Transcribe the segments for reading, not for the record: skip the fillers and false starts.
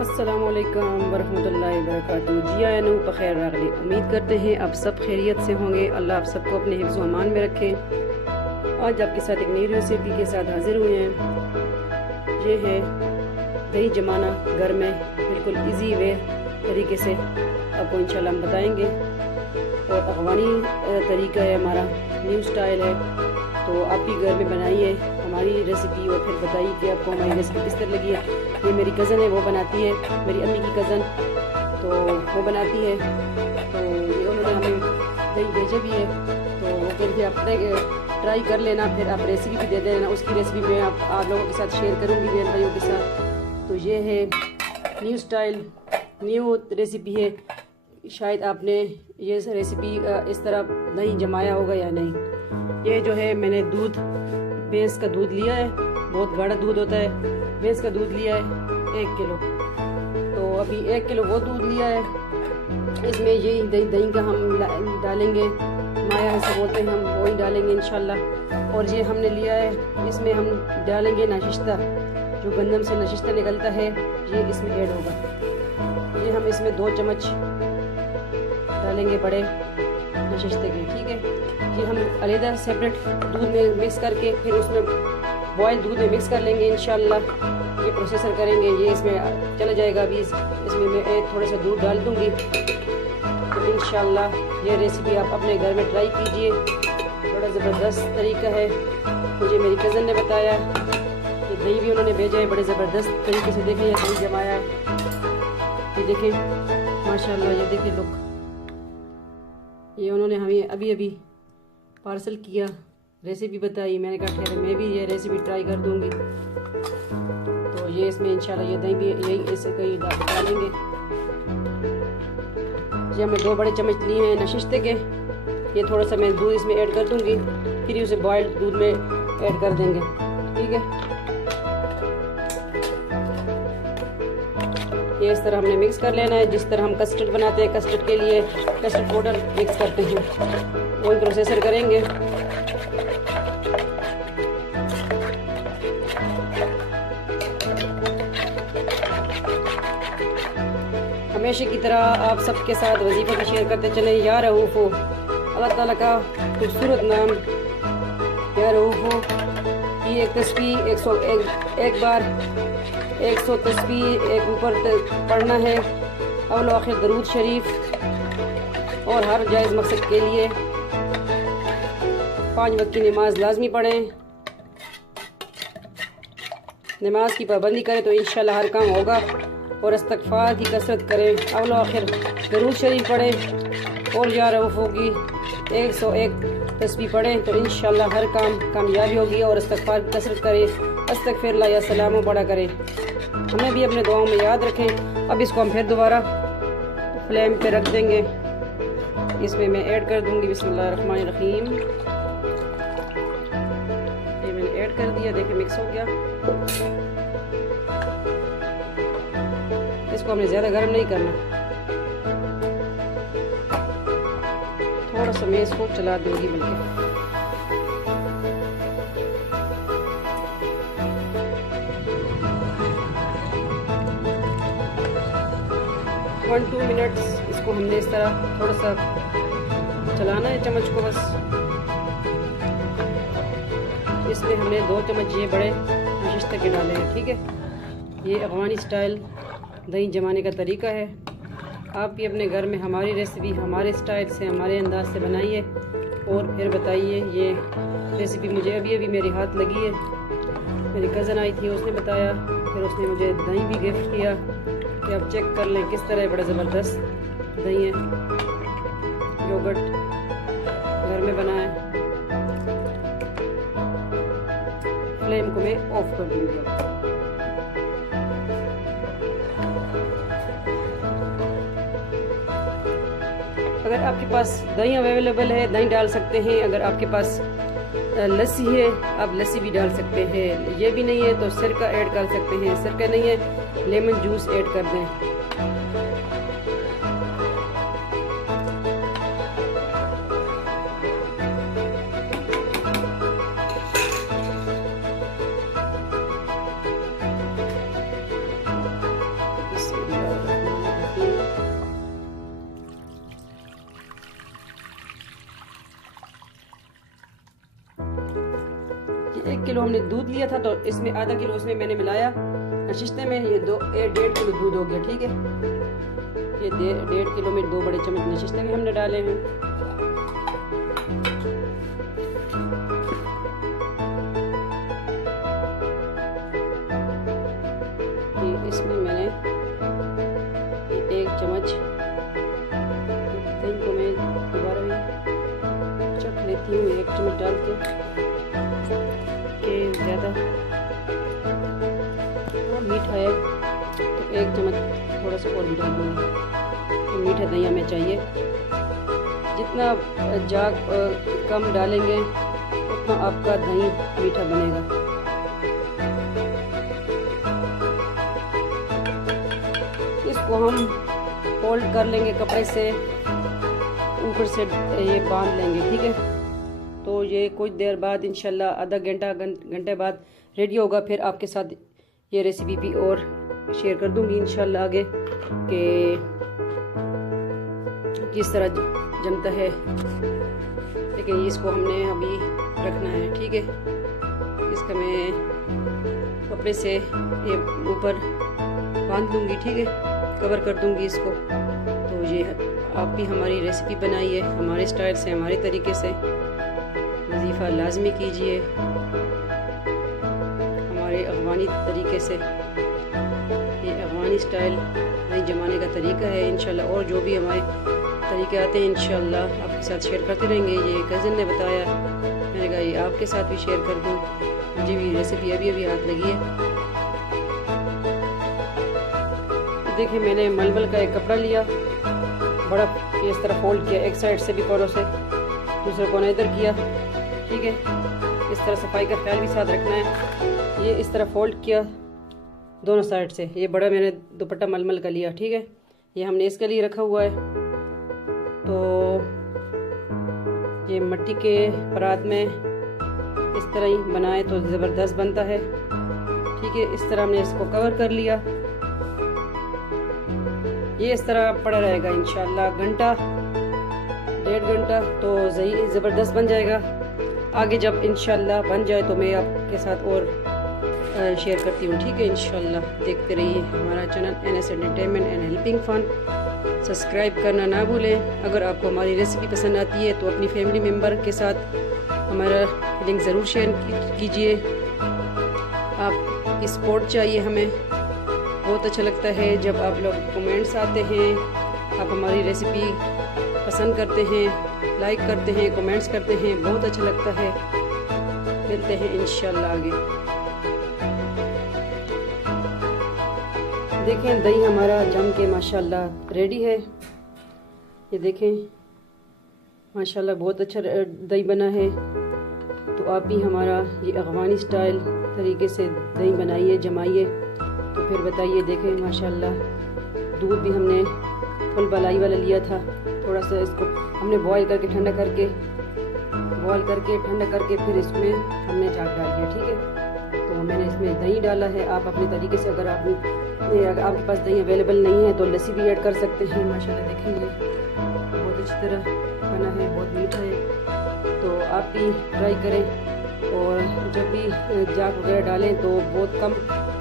अस्सलामुअलैकुम वरहमतुल्लाहि वबरकातुहू। जी आनू बखैर रागली। उम्मीद करते हैं आप सब खैरियत से होंगे। अल्लाह आप सबको अपने हिफ्ज़ व अमान में रखे। आज आपके साथ एक नई रेसिपी के साथ हाजिर हुए हैं। ये है दही जमाना घर में, बिल्कुल इजी वे तरीके से आपको इंशाल्लाह हम बताएंगे। और अफ़गानी तरीका है, हमारा न्यू स्टाइल है, तो आप भी घर में बनाइए हमारी रेसिपी और फिर बताइए कि आपको हमारी रेसिपी किस तरह लगी है। ये मेरी कज़न है, वो बनाती है, मेरी अम्मी की कज़न, तो वो बनाती है। तो ये उन्होंने हमें दही भेजे भी है, तो वो कहते आप ट्राई कर लेना, फिर आप रेसिपी भी दे देना। उसकी रेसिपी मैं आप लोगों के साथ शेयर करूँगी मेरे भाइयों के साथ। तो ये है न्यू स्टाइल, न्यू रेसिपी है। शायद आपने ये रेसिपी इस तरह दही जमाया होगा या नहीं। ये जो है, मैंने दूध, भैंस का दूध लिया है, बहुत गाढ़ा दूध होता है। भैंस का दूध लिया है 1 किलो, तो अभी 1 किलो वो दूध लिया है। इसमें यही दही का हम डालेंगे, माया ऐसा बोलते हैं हम, वही डालेंगे इंशाल्लाह। और ये हमने लिया है, इसमें हम डालेंगे नशिस्ता, जो गंदम से नशिस्ता निकलता है, ये इसमें ऐड होगा। ये हम इसमें 2 चम्मच डालेंगे बड़े नशिस्ते के, ठीक है। ये हम अलग सेपरेट दूध में मिक्स करके फिर उसमें बॉयल दूध में मिक्स कर लेंगे इंशाल्लाह। ये प्रोसेसर करेंगे, ये इसमें चला जाएगा। अभी इसमें मैं थोड़ा सा दूध डाल दूँगी, तो इंशाल्लाह ये रेसिपी आप अपने घर में ट्राई कीजिए। बड़ा ज़बरदस्त तरीका है, मुझे मेरी कज़न ने बताया। ये दही भी उन्होंने भेजा है, बड़े ज़बरदस्त तरीके से। देखें, ये दही जमाया है, ये देखें माशाल्लाह, ये देखें लुक। ये उन्होंने हमें अभी अभी पार्सल किया, रेसिपी बताई। मैंने कहा खैर मैं भी ये रेसिपी ट्राई कर दूंगी। तो ये इसमें इंशाल्लाह ये दही भी यही ऐसे कहीं डालेंगे। ये हमने 2 बड़े चम्मच लिए हैं नशिस्ते के। ये थोड़ा सा मैं दूध इसमें ऐड कर दूंगी, फिर उसे बॉइल्ड दूध में ऐड कर देंगे, ठीक है। ये इस तरह हमने मिक्स कर लेना है, जिस तरह हम कस्टर्ड बनाते हैं। कस्टर्ड के लिए कस्टर्ड पाउडर मिक्स करते हैं, वही प्रोसेसर करेंगे। हमेशा की तरह आप सबके साथ वजीफा भी शेयर करते चले। या रऊफ़ हो, अल्लाह ताला का खूबसूरत नाम या रऊफ़ हो। ये एक तस्बीह 101 बार 100 तस्बीह एक ऊपर पढ़ना है, अव्वल आखिर दरूद शरीफ। और हर जायज़ मकसद के लिए 5 वक्त की नमाज लाजमी पढ़ें। नमाज की पाबंदी करें तो इंशाल्लाह हर काम होगा। और इस्तग़फ़ार की कसरत करें, अव्वल आखिर दरूद शरीफ पढ़ें और या रऊफ़ होगी 101 तस्बीह पढ़ें, तो इंशाल्लाह हर काम कामयाबी होगी। और इस्तग़फ़ार की कसरत करें, अस्तग़फ़िरुल्लाह या सलाम पढ़ा करें। हमें भी अपने दुआओं में याद रखें। अब इसको हम फिर दोबारा फ्लेम पे रख देंगे। इसमें मैं ऐड कर दूंगी बिस्मिल्लाहिर्रहमानिर्रहीम। ये मैंने ऐड कर दिया, देखिए मिक्स हो गया। इसको हमने ज़्यादा गर्म नहीं करना, थोड़ा सा मैं इसको चला दूंगी बल्कि। 1-2 मिनट्स इसको हमने इस तरह थोड़ा सा चलाना है चम्मच को बस। इसमें हमने 2 चम्मच ये बड़े नशिस्ते के डाले हैं, ठीक है। ये अफ़गानी स्टाइल दही जमाने का तरीका है। आप भी अपने घर में हमारी रेसिपी हमारे स्टाइल से, हमारे अंदाज से बनाइए और फिर बताइए। ये रेसिपी मुझे अभी अभी मेरे हाथ लगी है, मेरी कज़न आई थी, उसने बताया, फिर उसने मुझे दही भी गिफ्ट किया कि आप चेक कर लें किस तरह। बड़ा ज़बरदस्त दही है, योगर्ट घर में बना है। फ्लेम को मैं ऑफ कर दूँगी। अगर आपके पास दही अवेलेबल है, दही डाल सकते हैं। अगर आपके पास लस्सी है, आप लस्सी भी डाल सकते हैं। ये भी नहीं है तो सिरका ऐड कर सकते हैं। सिरका नहीं है, लेमन जूस ऐड कर दें। हमने दूध लिया था तो इसमें आधा किलो उसमें मैंने मिलाया नशिस्ते में। ये 1.5 किलो दूध हो गया, ठीक है। ये 1.5 किलो में 2 बड़े चम्मच नशिस्ते के हमने डाले हैं। ये इसमें मैंने 1 चम्मच, इनको मैं दोबारा भी चख लेती हूँ 1 चम्मच डाल के ज़्यादा मीठा है तो 1 चम्मच थोड़ा सा और भी डाल दूँगी। मीठा दही हमें चाहिए, जितना जाग कम डालेंगे उतना आपका दही मीठा बनेगा। इसको हम फोल्ड कर लेंगे कपड़े से, ऊपर से ये बांध लेंगे, ठीक है। तो ये कुछ देर बाद इंशाल्लाह आधा घंटे बाद रेडी होगा। फिर आपके साथ ये रेसिपी भी और शेयर कर दूंगी इंशाल्लाह आगे कि किस तरह जमता है। लेकिन इसको हमने अभी रखना है, ठीक है। इसका मैं कपड़े से ये ऊपर बांध लूँगी, ठीक है, कवर कर दूँगी इसको। तो ये आप भी हमारी रेसिपी बनाइए हमारे स्टाइल से, हमारे तरीके से। वजीफ़ा लाजमी कीजिए हमारे अफ़गानी तरीके से। ये अफ़गानी स्टाइल नए ज़माने का तरीका है इंशाल्लाह। और जो भी हमारे तरीके आते हैं इंशाल्लाह आपके साथ शेयर करते रहेंगे। ये कज़न ने बताया, मैंने कहा ये आपके साथ भी शेयर कर दूँ। मुझे भी रेसिपी अभी हाथ लगी है। देखिए मैंने मलमल का एक कपड़ा लिया, बड़ा इस तरह फोल्ड किया, एक साइड से भी कोनों से, दूसरे कोना इधर किया, ठीक है। इस तरह सफाई का ख्याल भी साथ रखना है। ये इस तरह फोल्ड किया दोनों साइड से। ये बड़ा मैंने दुपट्टा मलमल का लिया, ठीक है। ये हमने इसके लिए रखा हुआ है। तो ये मिट्टी के परात में इस तरह ही बनाए तो ज़बरदस्त बनता है, ठीक है। इस तरह हमने इसको कवर कर लिया। ये इस तरह पड़ा रहेगा इंशाल्लाह घंटा 1.5 घंटा, तो ज़बरदस्त बन जाएगा। आगे जब इंशाल्लाह बन जाए तो मैं आपके साथ और शेयर करती हूँ, ठीक है। इंशाल्लाह देखते रहिए हमारा channel NS entertainment and helping fun. Subscribe करना ना भूलें। अगर आपको हमारी रेसिपी पसंद आती है तो अपनी फैमिली मेम्बर के साथ हमारा लिंक ज़रूर शेयर कीजिए। आपकी सपोर्ट चाहिए हमें। बहुत अच्छा लगता है जब आप लोग कमेंट्स आते हैं, आप हमारी रेसिपी पसंद करते हैं, लाइक करते हैं, कमेंट्स करते हैं, बहुत अच्छा लगता है। मिलते हैं इंशाल्लाह आगे। देखें दही हमारा जम के माशाल्लाह रेडी है। ये देखें माशाल्लाह बहुत अच्छा दही बना है। तो आप भी हमारा ये अफ़गानी स्टाइल तरीके से दही बनाइए, जमाइए, तो फिर बताइए। देखें माशाल्लाह दूध भी हमने फुल बलाई वाला लिया था। थोड़ा सा इसको हमने बॉयल करके ठंडा करके फिर इसमें हमने चाट डाल दिया, ठीक है। तो मैंने इसमें दही डाला है। आप अपने तरीके से अगर आपके पास दही अवेलेबल नहीं है तो लस्सी भी ऐड कर सकते हैं। माशाल्लाह देखेंगे बहुत अच्छी तरह बना है, बहुत मीठा है। तो आप भी ट्राई करें। और जब भी जाग वगैरह डालें तो बहुत कम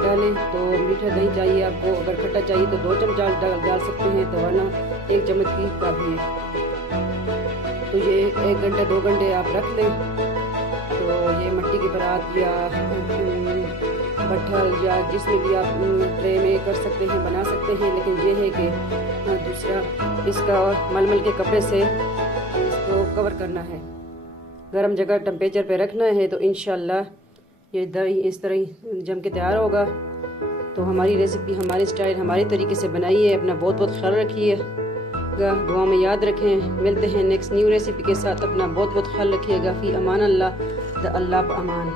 डालें। तो मीठा दही चाहिए आपको, अगर खट्टा चाहिए तो 2 चम्मच डाल सकते हैं, तो वरना 1 चम्मच की काफ़ी है। तो ये 1 घंटे 2 घंटे आप रख लें। तो ये मिट्टी की परात या भट्ठल या जिसमें भी आप ट्रे में कर सकते हैं, बना सकते हैं। लेकिन ये है कि दूसरा इसका मलमल के कपड़े से इसको कवर करना है, गर्म जगह टेम्परेचर पे रखना है। तो इंशाल्लाह ये दही इस तरह ही जम के तैयार होगा। तो हमारी रेसिपी हमारे स्टाइल हमारे तरीके से बनाइए। अपना बहुत बहुत ख्याल रखिएगा, दुआ में याद रखें। मिलते हैं नेक्स्ट न्यू रेसिपी के साथ। अपना बहुत बहुत ख्याल रखिएगा। फ़ी अमान अल्लाह, द अल्लाह अमान।